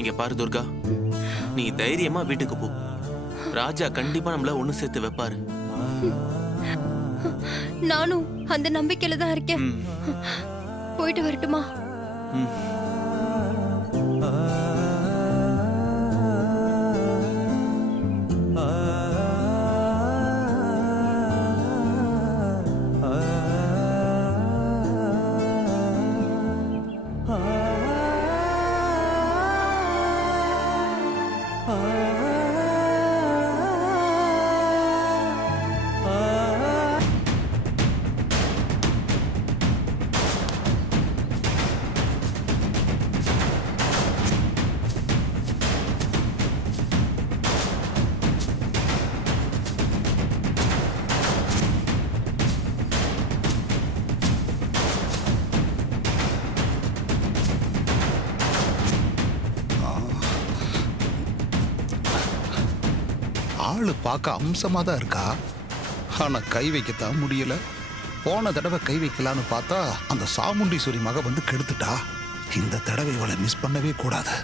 இங்க பாரு துர்கா, நீ தைரியமா வீட்டுக்கு போ. ராஜா கண்டிப்பா நம்மள ஒண்ணு சேர்த்து வைப்பாரு. நானும் அந்த நம்பிக்கையில தான் இருக்கேன். போயிட்டு வரட்டுமா? ஆளு பார்க்க அம்சமா தான் இருக்கா, ஆனா கை வைக்கத்தான் முடியல. போன தடவை கை வைக்கலான்னு பார்த்தா அந்த சாமுண்டீஸ்வரி மக வந்து கெடுத்துட்டா. இந்த தடவை இவளை மிஸ் பண்ணவே கூடாது.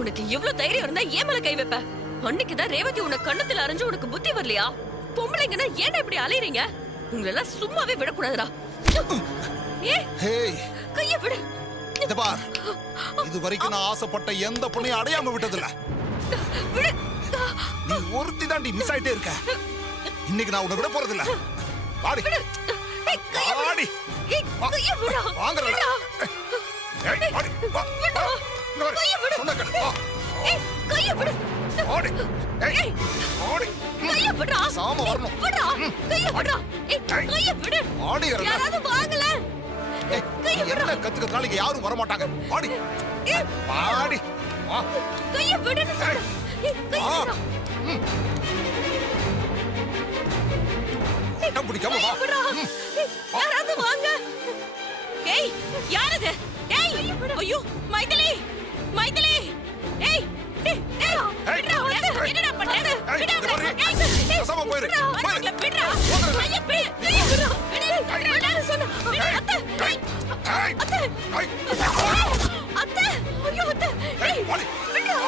உனக்கு எவ்வளவு தைரியம் இருந்தா ஏன் மேல கை வைப்ப? அன்னைக்குதான் ரேவதி உனக்கு கண்ணத்துல அரைஞ்சு உனக்கு புத்தி வரலையா? பொம்பளைங்கன்னா ஏன் இப்படி அலையறீங்க? உங்களெல்லாம் சும்மாவே விடக்கூடாதுடா. கைய விடு. இத பார், இது வரைக்கும் நான் ஆசைப்பட்ட எந்த பொண்ணையும் அடையாம விட்டதில்ல. நீ ஒருத்தி தாண்டி மிஸ் ஆயிட்டே இருக்க. இன்னைக்கு நான் உன்னை விட போறதில்ல. வாடி வாடி வாங்கறடா. ஏய் வாடி வா. சொன்ன கேளு. கைய விடு. வாடி. ஏய் வாடி. கைய விடுடா. சாம வரணும். விடுடா. கைய விடுடா. ஏய் கைய விடு. வாடி வரல. யாராவது வாங்கல. கைய விடு. என்ன கத்துக்கிறதுனால இங்க யாரும் வர மாட்டாங்க. வாடி. வாடி. வா. கைய விடுன்னு சொல்றேன். ஏய் கைய விடு. நான் பிடிக்காம வா. யாராவது வாங்க. ஏய் யாரது? ஏய் ஐயோ மைதிலி மைதிலி. ஏய் என்னடா பண்ண? ஏய் சம போயிரு. விடுடா. கைய விடு. கைய விடு. விடு சொன்னா. அத்தை. அத்தை. அத்தை. ஐயோ அத்தை. ஏய்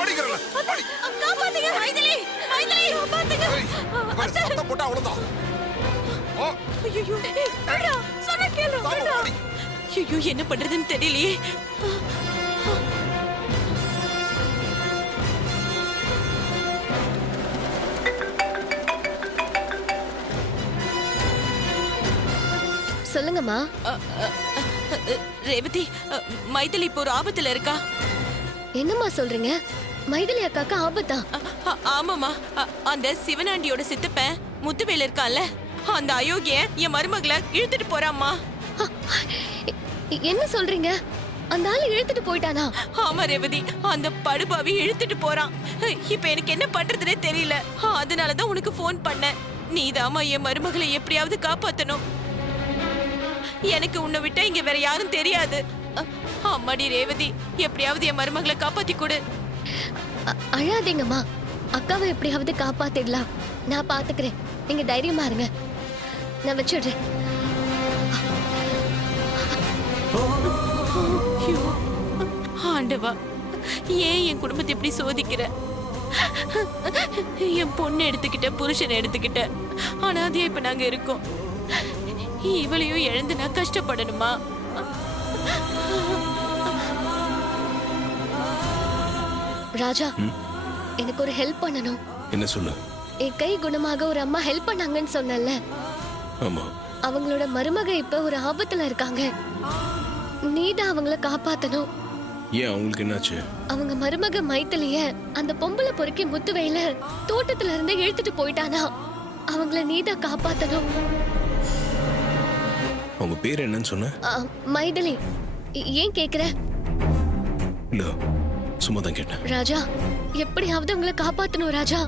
ஓடிங்கறல. ஓடி. காப்பாத்துங்க மைதிலி. மைதிலி காப்பாத்துங்க. அத்தை சத்தம் போட்டா அவ்வளவுதான். ஐயோ விடுடா. சொன்னா கேளு. விடுடா. ஐயோ என்ன பண்றதுன்னு தெரியலையே. சொல்லுங்கம்மா. ரேவதி, மைதிலி இப்போ ஒரு ஆபத்துல இருக்கா. என்னம்மா சொல்றீங்க? மைதிலி அக்காக்கு ஆபத்தா? ஆமாமா, அந்த சிவனாண்டியோட சித்தப்பன் முத்துவேல் இருக்கான்ல, அந்த அயோக்கிய என் மருமகளை இழுத்துட்டு போறாம்மா. என்ன சொல்றீங்க? அந்த ஆளு இழுத்துட்டு போயிட்டானா? ஆமா ரேவதி, அந்த படுபாவி இழுத்துட்டு போறான். இப்ப எனக்கு என்ன பண்றதுனே தெரியல. அதனாலதான் உனக்கு ஃபோன் பண்ணேன். நீதாம்மா என் மருமகளை எப்படியாவது காப்பாத்தணும். எனக்கு உன்னை விட்டா இங்க வேற யாரும் தெரியாது. அம்மாடி ரேவதி, எப்படியாவது என் மருமகளை காப்பாத்தி கொடு. அழாதீங்கம்மா, அக்காவை எப்படியாவது காப்பாத்திடலாம். நான் பாத்துக்கிறேன், நீங்க தைரியமா இருங்க. நான் வச்சிடுறேன். ஐயோ, ஆண்டவா, ஏன் என் குடும்பத்தை இப்படி சோதிக்கிற? என் பொண்ணு எடுத்துக்கிட்ட, புருஷனை எடுத்துக்கிட்ட, ஆனா அதே இப்ப நாங்க இருக்கோம். இவளையும் எழுந்து நான் கஷ்டப்படணுமா? ராஜா, எனக்கு ஒரு ஹெல்ப் பண்ணணும். என்ன சொல்லு? என் கை குணமாக ஒரு அம்மா ஹெல்ப் பண்ணாங்கன்னு சொன்னல. ஆமா. அவங்களோட மருமக இப்ப ஒரு ஆபத்துல இருக்காங்க. நீதான் அவங்கள காப்பாத்தணும். ஏன், அவங்களுக்கு என்னாச்சு? அவங்க மருமக மைத்திலிய அந்த பொம்பளை பொறுக்கி முத்துவேல தோட்டத்துல இருந்து இழுத்துட்டு போயிட்டானா. அவங்கள நீதான் காப்பாத்தணும். அவங்க பேர் என்னன்னு சொன்ன? மைதிலி. ஏன் கேக்குற? இல்ல, சும்மா தான் கேட்டேன். ராஜா, எப்படியாவது உங்களை காப்பாத்தணும் ராஜா.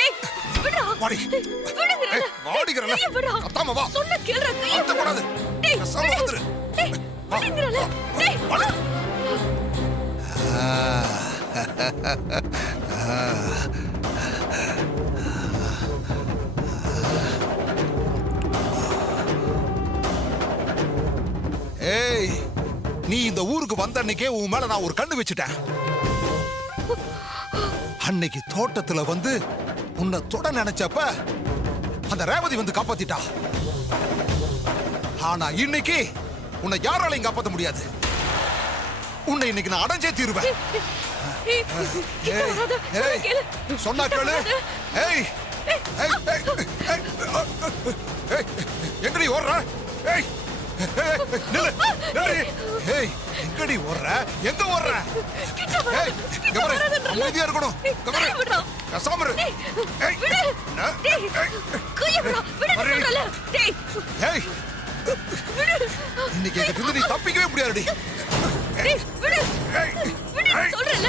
ஏய், விடுடா. வாடி. விடுங்கறல. ஏய், வாடிங்கறல. கையை விடுடா. அத்தாம வா. சொன்னா கேளுடா, கையை அத்த விடுடா. கூடாது. டேய், பேசாம விடு. வந்துரு. டேய், விடுங்கறல. டேய், வாடி. ஏய், நீ இந்த ஊருக்கு வந்த அன்னைக்கே உன் மேல நான் ஒரு கண்ணு வச்சுட்டேன். அன்னைக்கு தோட்டத்துல வந்து உன்னை தொட நினைச்சப்ப அந்த ரேவதி வந்து காப்பாத்திட்டா. ஆனா இன்னைக்கு உன்னை யாராலையும் காப்பாத்த முடியாது. உன்னை இன்னைக்கு நான் அடைஞ்சே தீருவேன். ஏய், கிட்ட வராத. சொன்னா கேளு. சொன்னா கேளு. ஏய், ஏய், ஏய், ஏய், ஏய், எங்கடி ஓடுற? ஏய், ஏய், நில்லு, நில்லு. ஏய், எங்கடி ஓடுற? எங்க ஓடுற? ஏய், இங்க பாரு, அமைதியா இருக்கணும். இங்க பாரு, விடுடா. பேசாம இரு. ஏய், விடு. என்ன? டேய், கையை விடுடா. விடுன்னு வரேன். சொல்றல. டேய், ஏய், இன்னைக்கு என்கிட்ட இருந்து நீ தப்பிக்கவே முடியாதுடி. டேய், விடு. ஏய், விடுன்னு ஏய், சொல்றல.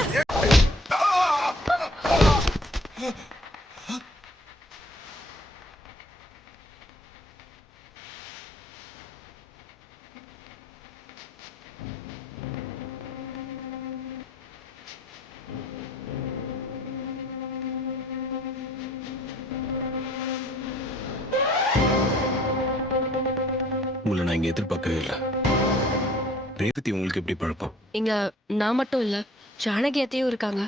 உங்களை நான் இங்க எதிர்பார்க்கவே இல்லை. ரேவதி உங்களுக்கு எப்படி பழக்கம்? இங்க நான் மட்டும் இல்ல, ஜானகி அத்தையும் இருக்காங்க.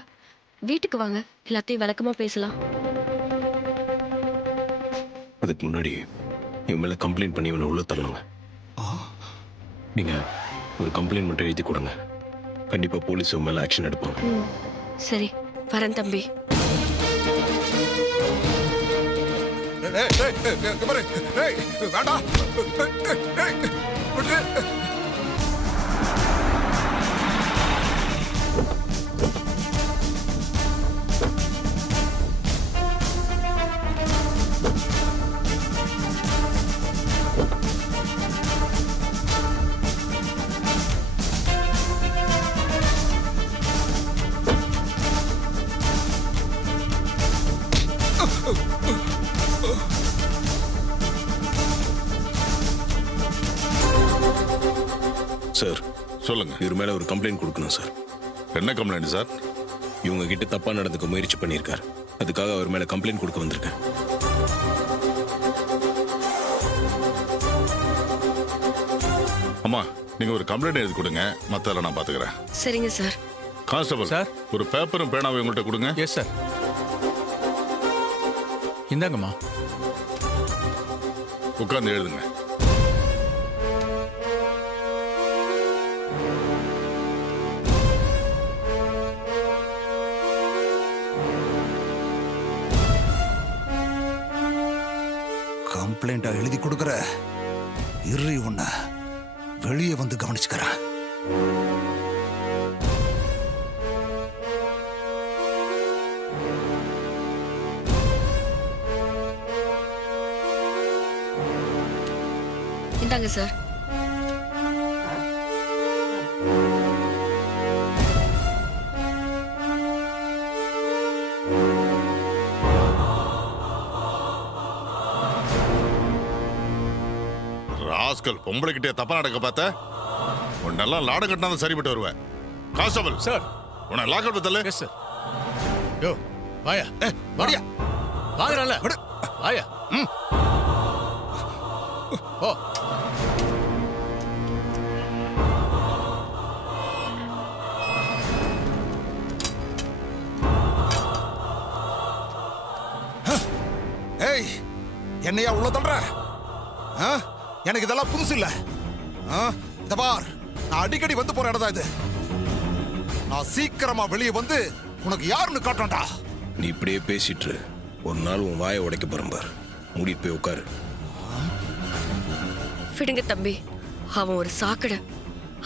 வீட்டுக்கு வாங்க, எல்லாத்தையும் விளக்கமா பேசலாம். அதுக்கு முன்னாடி இவன் மேல கம்ப்ளைண்ட் பண்ணி இவனை உள்ள தள்ளணுங்க. நீங்க ஒரு கம்ப்ளைண்ட் மட்டும் எழுதி கொடுங்க. கண்டிப்பா போலீஸ் இவன் மேல ஆக்ஷன் எடுப்பாங்க. சரி, வரேன் தம்பி. ஏய், ஏய், ஏய், இங்க பாரு. ஏய், வேண்டாம். ஏய், விட்டு. சார், சொல்லுங்க. இவர் மேல ஒரு கம்ப்ளைண்ட் கொடுக்கணும் சார். என்ன கம்ப்ளைண்ட் சார்? இவங்க கிட்ட தப்பா நடந்துக்க முயற்சி பண்ணியிருக்காரு. அதுக்காக அவர் மேல கம்ப்ளைண்ட் கொடுக்க வந்திருக்கேன். அம்மா, நீங்க ஒரு கம்ப்ளைண்ட் எழுதி கொடுங்க, மத்ததெல்லாம் நான் பாத்துக்கிறேன். சரிங்க சார். Constable sir. ஒரு பேப்பரும் பேனாவும் உங்கள்கிட்ட கொடுங்க. Yes sir. இந்தாங்கம்மா. உட்கார்ந்து எழுதுங்க. கம்ப்ளைண்டா எழுதி கொடுக்குற? இரு உன்ன வெளியே வந்து கவனிச்சுக்கிறேன். இந்தாங்க சார். ராஸ்கல் பொம்பளைக்கிட்டே தப்பா நடக்க பார்த்த உன்னெல்லாம் லாடம் கட்டினா தான் சரிப்பட்டு வருவேன். Constable sir. உன்னை லாக்கல் பத்தல. Yes sir. யோ வாயா. வாடியா. வாங்குறல. விடு. வாயா. ஓ ஏய், என்னையா உள்ள தள்ளுற? ஆ? எனக்கு இதெல்லாம் புதுசு இல்ல. ஆ? இத பார், நான் அடிக்கடி வந்து போற இடம் தான் இது. நான் சீக்கிரமா வெளியே வந்து உனக்கு யாருன்னு காட்டேன்டா. நீ இப்படியே பேசிட்டு இரு. ஒரு நாள் உன் வாயை உடைக்க போறேன் பார். மூடிட்டு போய் உட்காரு. விடுங்க தம்பி, அவன் ஒரு சாக்கடை.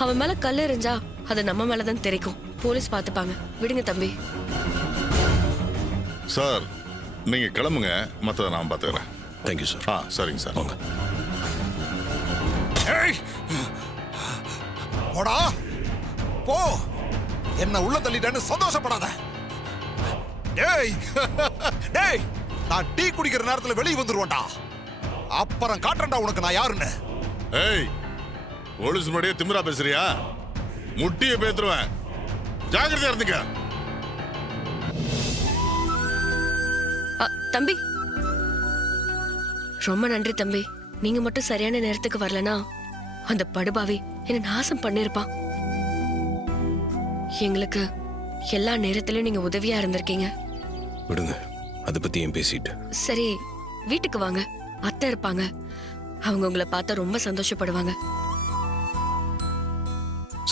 அவன் மேல கல் எறிஞ்சா அது நம்ம மேலதான் தெரிக்கும். போலீஸ் பாத்துப்பாங்க. விடுங்க தம்பி. சார் நீங்க கிளம்புங்க, மற்றதை நான் பார்த்துக்கிறேன். Thank you sir. சரிங்க சார். வாங்க. ஏய், போடா போ. என்ன உள்ள தள்ளிட்டேன்னு சந்தோஷப்படாத. டேய் டேய், நான் டீ குடிக்கிற நேரத்துல வெளியே வந்துருவேன்டா. அப்புறம் காட்டுறேன்டா உனக்கு நான் யாருன்னு. ஏய், போலீஸ் முன்னாடியே திமிரா பேசுறியா? முட்டியை பேத்துருவேன். ஜாக்கிரதையா இருந்துக்க. தம்பி, ரொம்ப நன்றி தம்பி. நீங்க மட்டும் சரியான நேரத்துக்கு வரலனா அந்த படுபாவி என்ன நாசம் பண்ணிருப்பான். எங்களுக்கு எல்லா நேரத்திலயும் நீங்க உதவியா இருந்திருக்கீங்க. விடுங்க, அதை பத்தி ஏன் பேசிட்டு. சரி, வீட்டுக்கு வாங்க. அத்தை இருப்பாங்க. அவங்க உங்களை பார்த்தா ரொம்ப சந்தோஷப்படுவாங்க.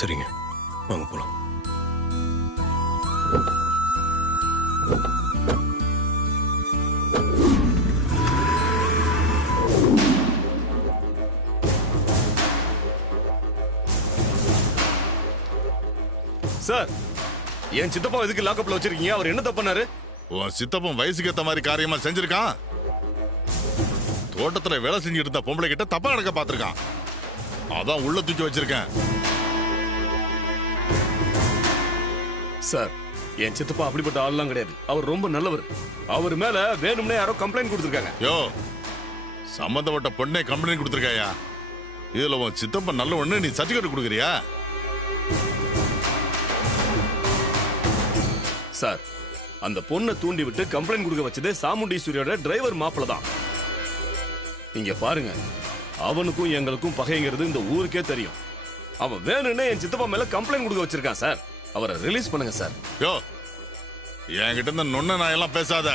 சரிங்க, வாங்க போலாம். சார், என் சித்தப்பா எதுக்கு லாக்கப்ல வச்சிருக்கீங்க? அவர் என்ன தப்பு பண்ணாரு? உன் சித்தப்பன் வயசுக்கு ஏத்த மாதிரி காரியமா செஞ்சிருக்கான். தோட்டத்துல வேலை செஞ்சுட்டு இருந்த பொம்பளை கிட்ட தப்பா நடக்க பார்த்திருக்கான். அதான் உள்ள தூக்கி வச்சிருக்கேன். சார், என் சித்தப்பா அப்படிப்பட்ட ஆள்லாம் கிடையாது. அவர் ரொம்ப நல்லவர். அவர் மேல வேணும்னே யாரோ கம்ப்ளைண்ட் கொடுத்திருக்காங்க. யோ, சம்பந்தப்பட்ட பொண்ணே கம்பெனி கொடுத்திருக்காயா? இதுல உன் சித்தப்பன் நல்ல ஒண்ணு, நீ சர்டிபிகேட் கொடுக்குறியா? சார், அந்த பொண்ணை தூண்டி விட்டு கம்ப்ளைண்ட் கொடுக்க வச்சதே சாமுண்டீஸ்வரியோட டிரைவர் மாப்பிள்ள தான். இங்க பாருங்க, அவனுக்கும் எங்களுக்கும் பகைங்கிறது இந்த ஊருக்கே தெரியும். அவன் வேணும்னே என் சித்தப்பா மேல கம்ப்ளைண்ட் கொடுக்க வச்சிருக்கான் சார். அவரை ரிலீஸ் பண்ணுங்க சார். யோ, என்கிட்ட இந்த நொன்ன நாயெல்லாம் பேசாத.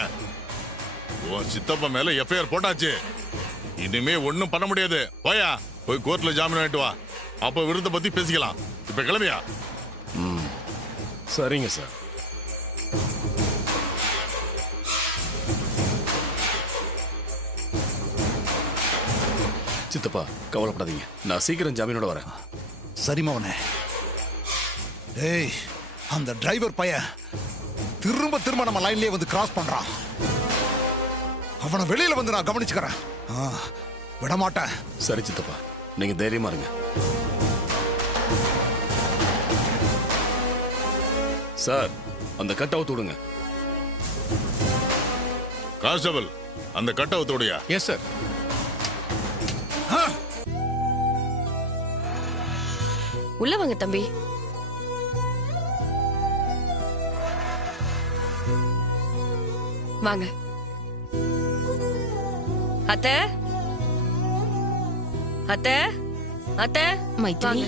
உன் சித்தப்பா மேல எஃப்ஐஆர் போட்டாச்சு. இனிமே ஒண்ணும் பண்ண முடியாது. போயா, போய் கோர்ட்ல ஜாமீன் வாங்கிட்டு வா. அப்ப விருதை பத்தி பேசிக்கலாம். இப்ப கிளம்பியா? சரிங்க சார். சித்தப்பா, கவலைப்படாதீங்க. நான் சீக்கிரம் ஜாமீனோட வரேன். சரி மவனே. டேய், அந்த டிரைவர் பையன் திரும்ப திரும்ப நம்ம லைன்லயே வந்து கிராஸ் பண்றான். அவனை வெளியில வந்து நான் கவனிச்சுக்கிறேன். விட மாட்டேன். சரி சித்தப்பா, நீங்க தைரியமா இருங்க. சார், அந்த கட் அவுட் விடுங்க. கான்ஸ்டபிள், அந்த கட் அவுத்தோடையா? Yes sir. உள்ள வாங்க தம்பி. வாங்க. அத்தை, அத்தை, அத்தை, மைத்திலி.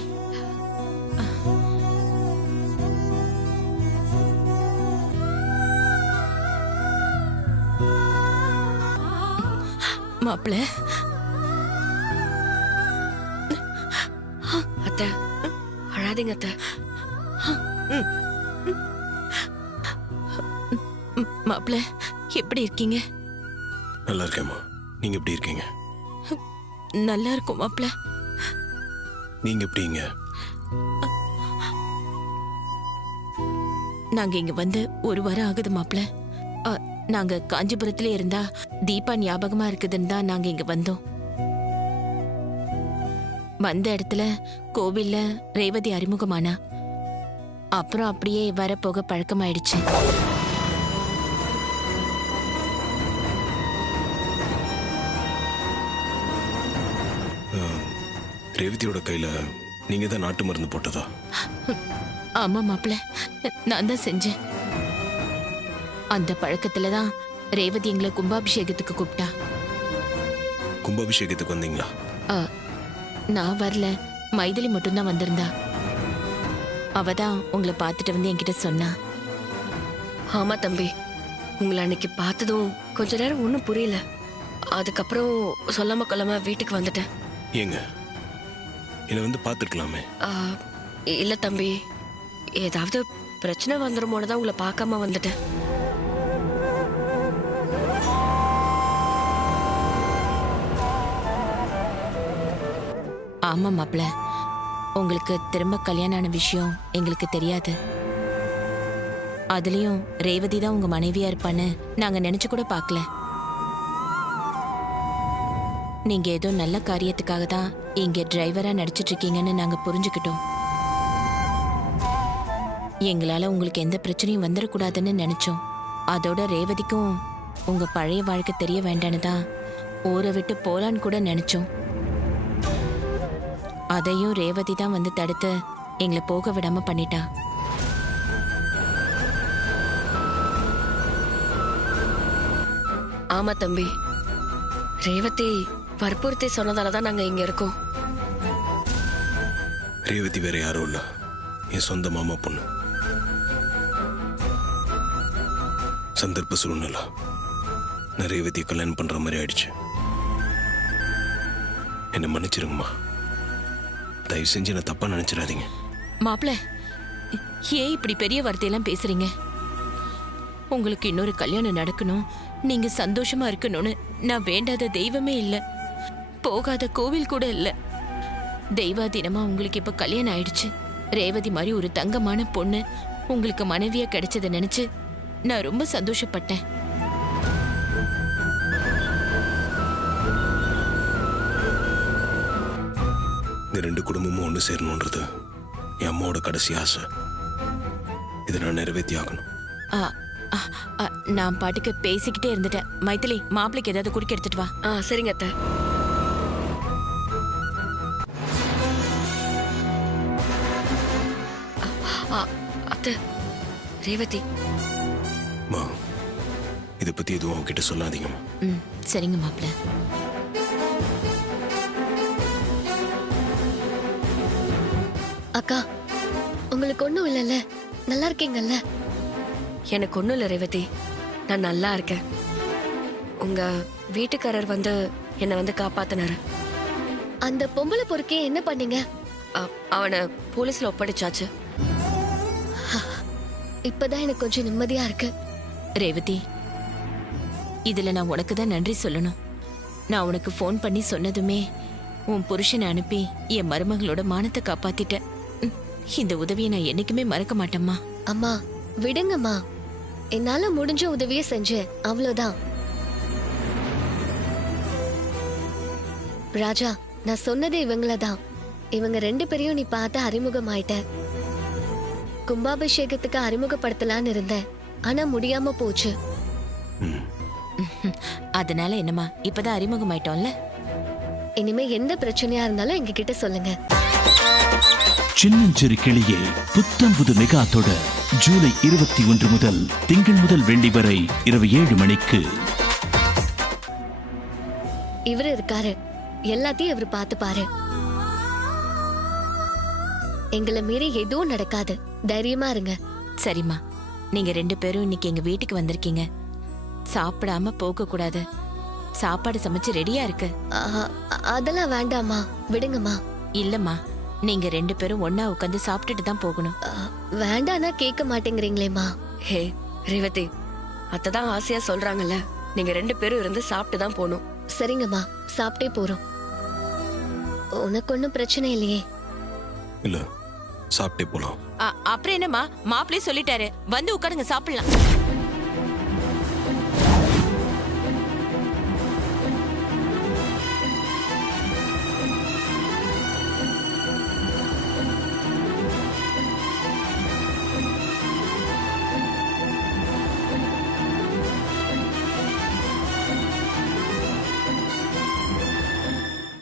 மாப்பிள்ள, அத்தை, அழாதீங்க அத்தை. மாப்பிள்ள எப்படி இருக்கீங்க? நல்லா இருக்கேம்மா. நீங்க எப்படி இருக்கீங்க? நல்லா இருக்கும் மாப்பிள்ள. நீங்க எப்படிங்க? நாங்க இங்க வந்து ஒரு வாரம் ஆகுது மாப்ள. நாங்க காஞ்சிபுரத்துல இருந்தா தீபா ஞாபகமா இருக்குதுன்னு தான் நாங்க இங்க வந்தோம். வந்த இடத்துல கோவில்ல ரேவதி அறிமுகமானா. அப்புறம் அப்படியே வர போக பழக்கமாயிடுச்சு. ரேவதியோட கையில நீங்க தான் நாட்டு மருந்து போட்டதா? ஆமா மாப்ள, நான் தான் செஞ்சேன். அந்த பழக்கத்துல தான் ரேவதி எங்களை கும்பாபிஷேகத்துக்கு கூப்பிட்டா. கும்பாபிஷேகத்துக்கு வந்தீங்களா? நான் வரல, மைதிலி மட்டும்தான் வந்திருந்தா. அவ தான் உங்களை பார்த்துட்டு வந்து என்கிட்ட சொன்னா. ஆமா தம்பி, உங்களை அன்னைக்கு பார்த்ததும் கொஞ்ச நேரம் ஒன்றும் புரியல. அதுக்கப்புறம் சொல்லாம கொள்ளாம வீட்டுக்கு வந்துட்டேன். ஏங்க என்னை வந்து பார்த்துருக்கலாமே. இல்ல தம்பி, ஏதாவது பிரச்சனை வந்துருமோன்னு தான் உங்களை பார்க்காம வந்துட்டேன். ஆமா மாப்ள, உங்களுக்கு திரும்ப கல்யாணம் ஆன விஷயம் எங்களுக்கு தெரியாது. அதுலயும் ரேவதி தான் உங்க மனைவியா இருப்பான்னு நாங்க நினைச்சு கூட பார்க்கல. நீங்க ஏதோ நல்ல காரியத்துக்காக தான் இங்க டிரைவரா நடிச்சிட்டு இருக்கீங்கன்னு நாங்க புரிஞ்சுக்கிட்டோம். எங்களால உங்களுக்கு எந்த பிரச்சனையும் வந்துடக்கூடாதுன்னு நினைச்சோம். அதோட ரேவதிக்கும் உங்க பழைய வாழ்க்கை தெரிய வேண்டான்னு தான் ஊரை விட்டு போலான்னு கூட நினைச்சோம். அதையும் ரேவதி தான் வந்து தடுத்து எங்களை போக விடாம பண்ணிட்டா. ஆமா தம்பி, ரேவதி வற்புறுத்தி சொன்னதாலதான் நாங்க இங்க இருக்கோம். ரேவதி வேற யாரும் இல்ல, என் சொந்த மாமா பொண்ணு. சந்தர்ப்ப சூழ்நிலை நான் ரேவதியை கல்யாணம் பண்ற மாதிரி ஆயிடுச்சு. என்ன மன்னிச்சிருங்கம்மா. தயவு செஞ்சு என்ன தப்பா நினைச்சிடாதீங்க. மாப்ள, ஏன் இப்படி பெரிய வார்த்தையெல்லாம் பேசுறீங்க? உங்களுக்கு இன்னொரு கல்யாணம் நடக்கணும், நீங்க சந்தோஷமா இருக்கணும்னு நான் வேண்டாத தெய்வமே இல்ல, போகாத கோவில் கூட இல்ல. தெய்வாதீனமா உங்களுக்கு இப்ப கல்யாணம் ஆயிடுச்சு. ரேவதி மாதிரி ஒரு தங்கமான பொண்ணு உங்களுக்கு மனைவியா கிடைச்சதை நினைச்சு நான் ரொம்ப சந்தோஷப்பட்டேன். இந்த ரெண்டு குடும்பமும் ஒன்று சேரணுன்றது என் அம்மாவோட கடைசி ஆசை. இதை நான் நிறைவேற்றி ஆகணும். ஆ, ஆ, ஆ, நான் பாட்டுக்கு பேசிக்கிட்டே இருந்துட்டேன். மைதிலி, மாப்பிளைக்கு ஏதாவது குடிக்க எடுத்துட்டு வா. சரிங்க அத்தை. அத்தை, ரேவதி. மா, இதை பத்தி எதுவும் அவகிட்ட சொல்லாதீங்கம்மா. ம், சரிங்க மாப்பிள்ள. அக்கா, உங்களுக்கு ஒண்ணும் இல்லைல்ல? நல்லா இருக்கீங்கல்ல? எனக்கு ஒண்ணும் இல்லை ரேவதி, நான் நல்லா இருக்கேன். உங்க வீட்டுக்காரர் வந்து என்னை வந்து காப்பாத்தினாரு. அந்த பொம்பளை பொறுக்கே என்ன பண்ணீங்க? அவனை போலீஸ்ல ஒப்படைச்சாச்சு. இப்பதான் எனக்கு கொஞ்சம் நிம்மதியா இருக்கு. ரேவதி, இதுல நான் உனக்கு தான் நன்றி சொல்லணும். நான் உனக்கு ஃபோன் பண்ணி சொன்னதுமே உன் புருஷனை அனுப்பி என் மருமகளோட மானத்தை காப்பாத்திட்டேன். இந்த உதவியை நான் என்னைக்குமே மறக்க மாட்டேம்மா. அம்மா விடுங்கம்மா, என்னால முடிஞ்ச உதவியை செஞ்சேன், அவ்வளவுதான். ராஜா, நான் சொன்னது இவங்களதான். இவங்க ரெண்டு பேரையும் நீ பார்த்து அறிமுகமாயிட்ட. கும்பாபிஷேகத்துக்கு அறிமுகப்படுத்தலான்னு இருந்தேன், ஆனா முடியாம போச்சு. அதனால என்னம்மா, இப்பதான் அறிமுகமாயிட்டோம்ல. இனிமே எந்த பிரச்சனையா இருந்தாலும் எங்க கிட்ட சொல்லுங்க. சின்னஞ்சிறு கிளியே புத்தம் புது மெகா தொடர் ஜூலை 21 முதல் திங்கள் முதல் வெள்ளி வரை இரவு 7 மணிக்கு. இவரு இருக்காரு, எல்லாத்தையும் இவர் பார்த்து பாரு. எங்களை மீறி எதுவும் நடக்காது, தைரியமா இருங்க. சரிம்மா, நீங்க ரெண்டு பேரும் இன்னைக்கு எங்க வீட்டுக்கு வந்திருக்கீங்க. சாப்பிடாம போக கூடாது. சாப்பாடு சமைச்சு ரெடியா இருக்கு. அதெல்லாம் வேண்டாமா, விடுங்கம்மா. இல்லம்மா, நீங்க ரெண்டு பேரும் ஒன்னா உட்காந்து சாப்பிட்டுட்டு தான் போகணும். வேண்டானா கேட்க மாட்டேங்கிறீங்களேம்மா. ஹே ரேவதி, அத்தைதான் ஆசையா சொல்றாங்கல்ல, நீங்க ரெண்டு பேரும் இருந்து சாப்பிட்டு தான் போகணும். சரிங்கம்மா, சாப்பிட்டே போறோம். உனக்கு ஒன்னும் பிரச்சனை இல்லையே? இல்ல சாப்பிட்டே போலாம். அப்புறம் என்னம்மா, மாப்பிள்ளையே சொல்லிட்டாரு, வந்து உட்காருங்க சாப்பிடலாம்.